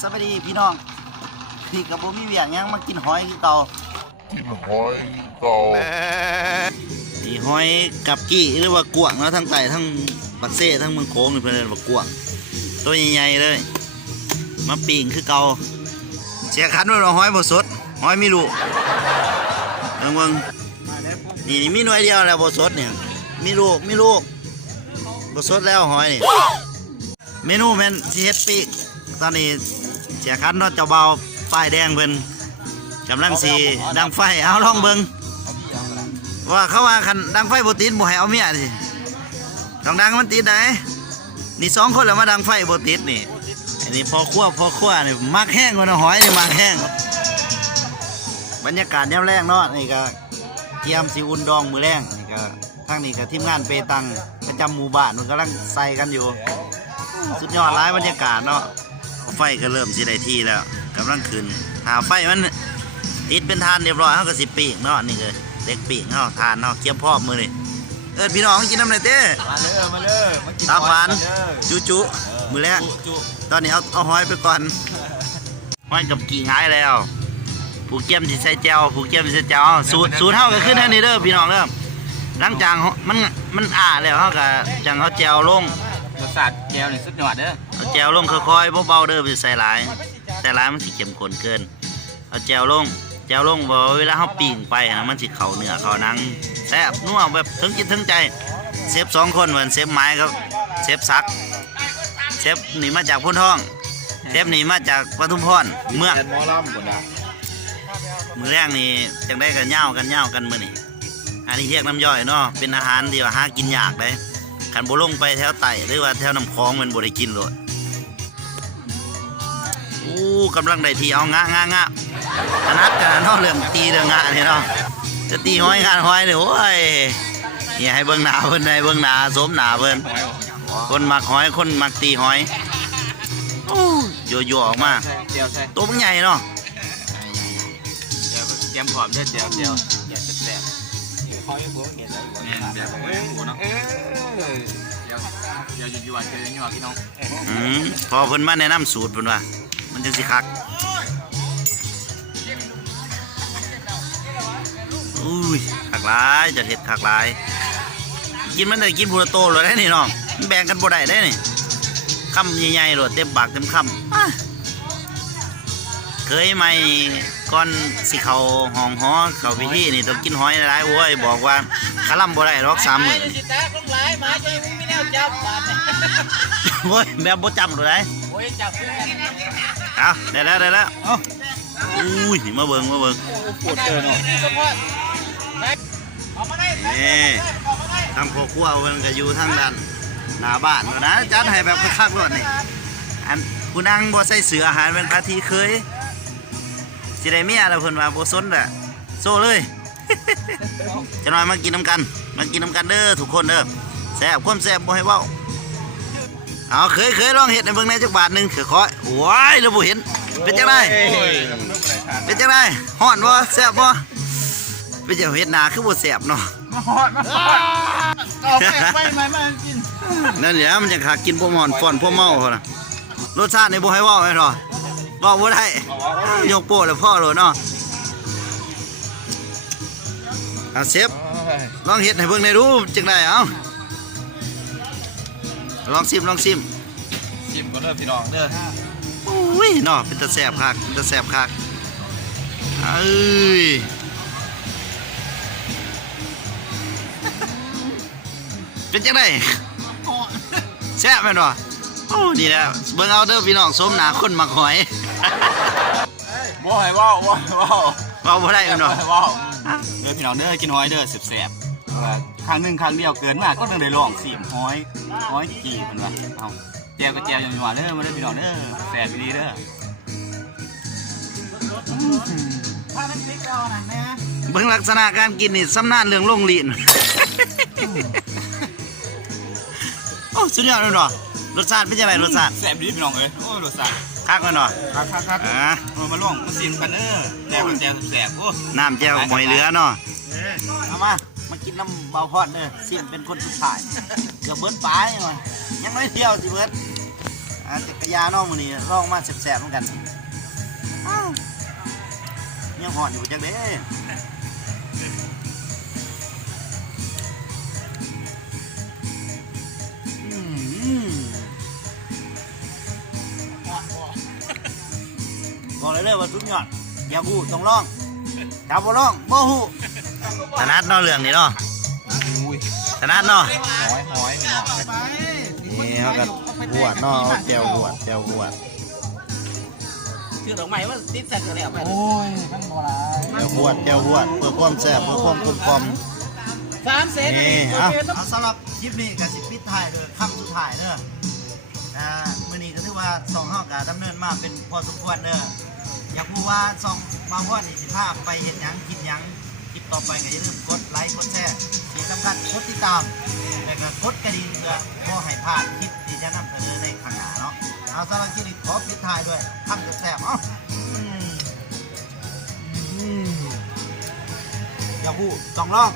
สวัสดีพี่น้องพี่กับผมมีเวียงยังมากินหอยคือเก่านี่หอยกับกี้หรือว่ากวางแล้วทั้งไต่ทั้งปักเซ่ทั้งเมืองโค้งนี่เพื่อนบอกกวางตัวใหญ่ๆเลยมาปีงคือเก่าเสียขันว่าหอยบดสดหอยมีลูกเมืองนี่มีหน่วยเดียวแล้วบดสดเนี่ยมีลูกบดสดแล้วหอยนี่เมนูแมนที่เฮ็ดปีกตอนนี้เสียขันเนาะเจ้าเบาป้ายแดงเพิ่นกำลังสีดังไฟเอาลองเบิ่งว่าเขาว่าคันดังไฟบ่ติดบ่ให้เอาเมียสิต้องดังมันติดได้นี่สองคนแล้วมาดังไฟบ่ติดนี่อันนี้พอคั่วนี่มักแห้งกว่าหอยนี่มักแห้งบรรยากาศยามแรงเนาะนี่ก็เตรียมสิอุ่นดองมื้อแรงนี่ก็ทางนี้ก็ทีมงานเปตังประจำหมู่บ้านมันกำลังใส่กันอยู่สุดยอดหลายบรรยากาศเนาะไฟก็เริ่มสิได้ที่แล้วกำลังขึ้นหาไฟมันติดเป็นทานเรียบร้อยเขาก็สิปีกเนาะนี่เลยเด็กปีกเนาะทานเนาะเกี่ยมพอบมือนี่พี่น้องกินน้ำไหนเต้มาเลยตาหวานจุมือแรกตอนนี้เอาหอยไปก่อนหอยกับกี่ง่ายแล้วผูกเกี่ยมที่ใส่แจวผูกเกี่ยมที่ใส่แจวสูตรเท่ากันขึ้นแค่นี้เด้อพี่น้องเด้อหลังจากมันแล้วเขาก็จังเขาแจวลงรสชาติแก้วนี่สุดยอดเด้อเอาแจวลงค่อยๆเบาๆเด้อไปใส่หลายมันสิเข้มข้นเกินเอาแจวลงบอกเวลาเขาปิ้งไปนะมันสิเข่าเนื้อเข่าหนังแซ่บนัวแบบถึงจิตถึงใจเชฟสองคนเหมือนเชฟไม้กับเชฟซักเชฟนี่มาจากพ้นท้องเชฟนี่มาจากปทุมพรเมืองมือแรกนี่จังได้กันเง่ากันมือนี่อันนี้เรียกน้ำย่อยเนาะเป็นอาหารที่ว่าหากินยากเลยขันโบลงไปแถวไต่หรือว่าแถวน้ำคลองมันโบได้กินเลยกำลังได้ทีเอางะถนัดกันเนาะเรื่องตีเรื่องงะนี่เนาะจะตีหอยงานหอยเลยโอ้ยเนี่ยให้เบิ้งหนาเพิ่นให้เบิ้งหนาสมหนาเพิ่นคนมักหอยคนมักตีหอยโยออกมาตัวมันใหญ่เนาะเตรียมพร้อมเด้อเจียวแซ่บหอยพวกเห็นแล้วแบบหอยหมูเนาะเดี๋ยวอยู่ๆเจออย่างนี้พี่น้องพอเพิ่นมาแนะนำสูตรเพิ่นว่ามันจังสิคักอุ้ยคักหลายจะเห็ดคักหลายกินมันได้กินพูละโตเลยได้นี่น้องแบ่งกันบ่ได้ได้นี่คำใหญ่ๆเลยเต็มปากเต็มคำเคยไหมก่อนสิเขาห้องหอเขาพิธีนี่ต้องกินหอยหลายๆโว้ยบอกว่าคาล่ำบ่ได้รอก30,000โว้ยแบบบ่จำเลยเอาได้แล้วอุ้ยมาเบิ่งปวดเนาะนี่ทางพ่อครัวเพิ่นก็อยู่ทางด้านหน้าบ้านนะจัดให้แบบคักๆรวดนี่อันผู้นั่งบ่ใส่เสื้ออาหารเป็นคาที่เคยสิได้เมียแล้วเพิ่นว่าบ่สนละโซ่เลยจะน้อยมากินน้ำกันเด้อทุกคนเด้อแซ่บความแซ่บบ่ให้เว้าเอาเคยลองเห็ดในเบิ่งในจักบาทหนึ่งค่อยโอ้ยเราบ่เห็นเป็นจังไดฮ้อนบ่แซ่บบ่เป็นจังเห็ดนาคือบ่แซ่บเนาะเอาไปกินนั่นแหละมันจะขากินพวกหอนฟ้อนพวกเมาเขาน่ะรสชาตินี่บ่ให้เว้าให้หรอเว้าบ่ได้ยกโป้แล้วพ่อโลดเนาะเชฟลองเห็ดให้เบิ่งได้ดูจังไดเอาลองซิมก่อนเด้อพี่น้องเด้ออุ้ยเนาะเป็นตะแสบคักเป็นจังไดแซ่บแม่นบ่โอ้นี่แหละเบิ่งเอาเด้อพี่น้องสมหนาคนมักหอยบ่ให้ว้าวบ่ได้แม่นบ่เด้อพี่น้องเด้อกินหอยเด้อแซ่บครั้งเดียวเกินมากก็ต้องได้ลองซิมหอยจีเพิ่นว่าเอาแจวก็แจวอย่างว่าเด้อมาเด้อพี่น้องเด้อแซ่บดีเด้อเบิ่งลักษณะการกินนี่สำนานเรื่องลงลีนโอ้สุดยอดเลยเนาะรสชาติเป็นจังไดรสชาติแซ่บดีพี่น้องเอ้ยโอ้รสชาติคักเนาะคักมาลองมาซิมกันเด้อแจวแซ่บโอ้น้ำแจวหอยเหลือเนาะเอามากินน้ำเบาพอดเด้อซิมเป็นคนสุดท้ายเกือบเบิดปลายยังน้อยเที่ยวสิเบิด จักรยานเนาะมื้อนี้ลองมาแซ่บๆเหมือนกันอ้าวยังหอนอยู่จักเด้บอกเลยเด้อว่าสุดยอดอย่าฮู้ต้องลองถ้าบ่ลองบ่ฮู้ถนัดเนาะเรื่องนี้เนาะถนัดเนาะ หอยพี่น้อง นี่เขาก็บวชเนาะเอาแจวบวชแจวบวช ชื่อดอกไม้ว่าติดใส่กันแล้วไป โอ้ยมันโบราณ แจวบวชแจวบวชเพื่อความแซ่บเพื่อความกลมกล่อม 3 เซน นี่ โอ เอา เคต้อง เอาสำหรับคลิปนี้กับสิปิดท้ายเลยคำสุดท้ายเด้อมื้อนี้ก็ถือว่าสองเฮาก็ดำเนินมาเป็นพอสมควรเด้ออยากรู้ว่าสองมาพ่อนี่สิพาไปเฮ็ดหยังกินหยังคลิปต่อไปก็อย่าลืมกดไลค์กดแชร์ที่สำคัญกดติดตามแล้วก็กดกระดิ่งเพื่อบ่ให้พลาดคลิปที่จะนำเสนอในข้างหน้าเนาะเอาสำหรับคลิปนี้ขอปิดท้ายด้วยคำแซ่บๆอย่าพูดต้องลอง